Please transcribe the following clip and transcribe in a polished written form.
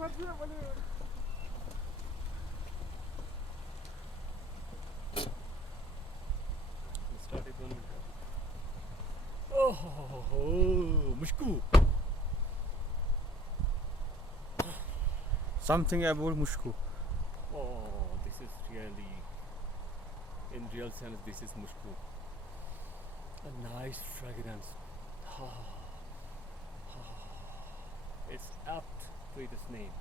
Started 1 minute. Oh, Mushku. Something about Mushku. Oh, this is really, in real sense, this is Mushku. A nice fragrance. It's apt to its name.